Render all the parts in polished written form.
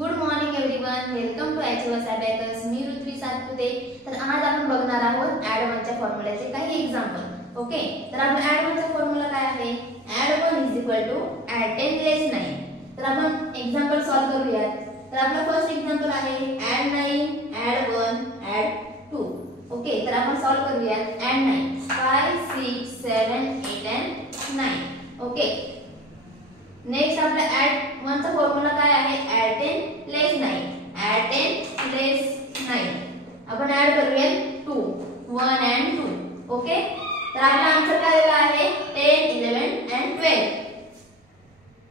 Good morning everyone, welcome to HOS abacus. मी ऋत्वी सातपुते। तर आज आपण बघणार आहोत ऍड 1 च्या फॉर्म्युल्याचे काही एक्झाम्पल। ओके, तर आपला ऍड 1 चा फॉर्म्युला काय आहे? Add 1 add 10 less 9। तर आपण एक्झाम्पल सॉल्व करूयात। तर आपला फर्स्ट एक्झाम्पल आहे ऍड 9 ऍड 1 ऍड 2। ओके, तर आपण सॉल्व करूयात। Add 9 5 6 7 8 and 9। ओके, नेक्स्ट आपला ऍड 1 चा फॉर्म्युला काय आहे? Add 10 less 9। ऍड 10 लेस 9 आपण ऍड करूयात 2 1 and 2। ओके, तर आपला आन्सर काय आलेला आहे? 10 11 and 12।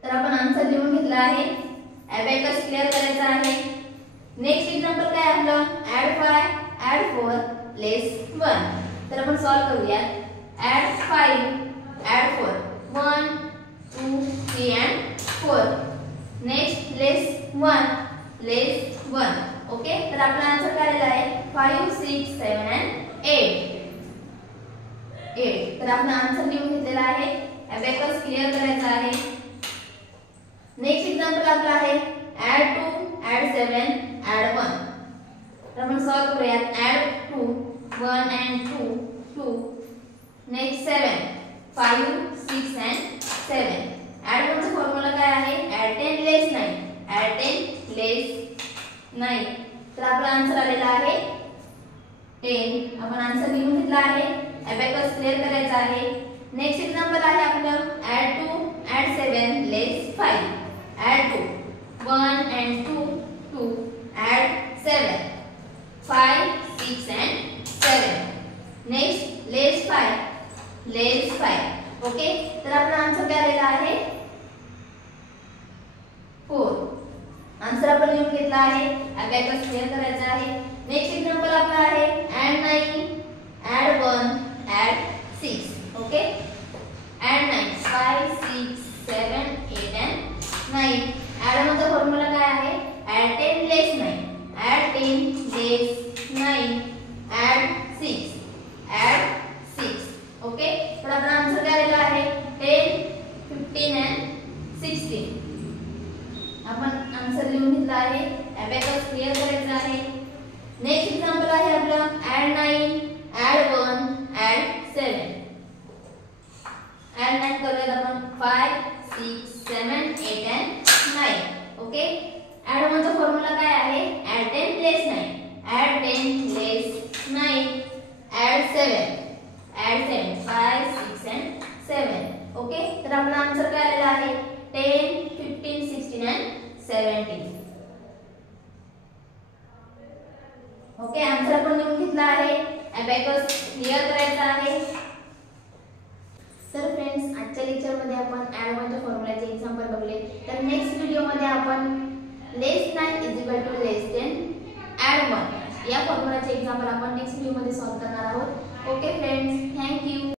तर आपण आन्सर लिहून घेतला आहे। अबॅकस क्लिअर करायचा आहे। नेक्स्ट एक्झाम्पल काय आपलं? Add 5 add 4 less 1। तर आपण सॉल्व करूयात। Add 5 add 4 1 2 3 and 4। Next less 1 less 1। Okay, तर आपला आन्सर काय आलेला आहे? 5 6 7 and 8। तर आपण आन्सर लिहून घेतलेला आहे। अबॅकस क्लिअर करायचा आहे। नेक्स्ट एक्झाम्पल आपला आहे ऍड 2 ऍड 7 ऍड 1। तर आपण सॉल्व करूयात। Add 2 1 and 2 2। Next 7 5 6 and 7। Add 1 चा फॉर्म्युला काय आहे? Add 10 less 9। Add 10 less 9। तर आपला आन्सर आलेला आहे 10। आपण आन्सर लिहून घेतला आहे। अबॅकस क्लिअर करायचा आहे। नेक्स्ट एक्झाम्पल आहे आपलं add 2 add 7 less 5। Add 2 1 and 2 2 add 7 5 6 and 7। Next less 5 less 5। Okay, तर आपला आन्सर काय आलेला आहे? 4। आन्सर आपण लिहून घेतला आहे। अबॅकस क्लिअर करायचा आहे। नेक्स्ट एक्झाम्पल आपला आहे add 9 add 1 add 6। Okay, add 9 5 6 7 8 and 9। Add 1 चा फॉर्म्युला काय आहे? Add 10 less 9। Add 10 less 9 add 6 add 6। Okay, तर आपला आन्सर काय आलेला आहे? 10 15 and 16। आपण आन्सर लिहून घेतला आहे। अबॅकस क्लिअर करायचा आहे। नेक्स्ट एक्झाम्पल आहे आपलं ऍड 9 ऍड 1 ऍड 7। ऍड 9 करूयात आपण 5 6 7 8 and 9। ओके, ऍड 1 चा फॉर्म्युला काय आहे? Add 10 less 9। Add 10 less 9 add 7 add 7 5 6 and 7। Okay, तर आपला आन्सर काय आलेला आहे? 10 15 16 and 17। ओके, आन्सर आपण लिहून घेतला आहे। अबॅकस क्लिअर करायचा आहे। तर फ्रेंड्स, आजच्या लेक्चर मध्ये आपण ऍड 1 च्या फॉर्म्युल्याचे एक्झाम्पल बघले। तर नेक्स्ट व्हिडिओ मध्ये आपण लेस 9 लेस 10 ऍड 1 या फॉर्म्युल्याचे एक्झाम्पल आपण नेक्स्ट व्हिडिओ मध्ये सॉल्व करणार आहोत। Okay friends, thank you.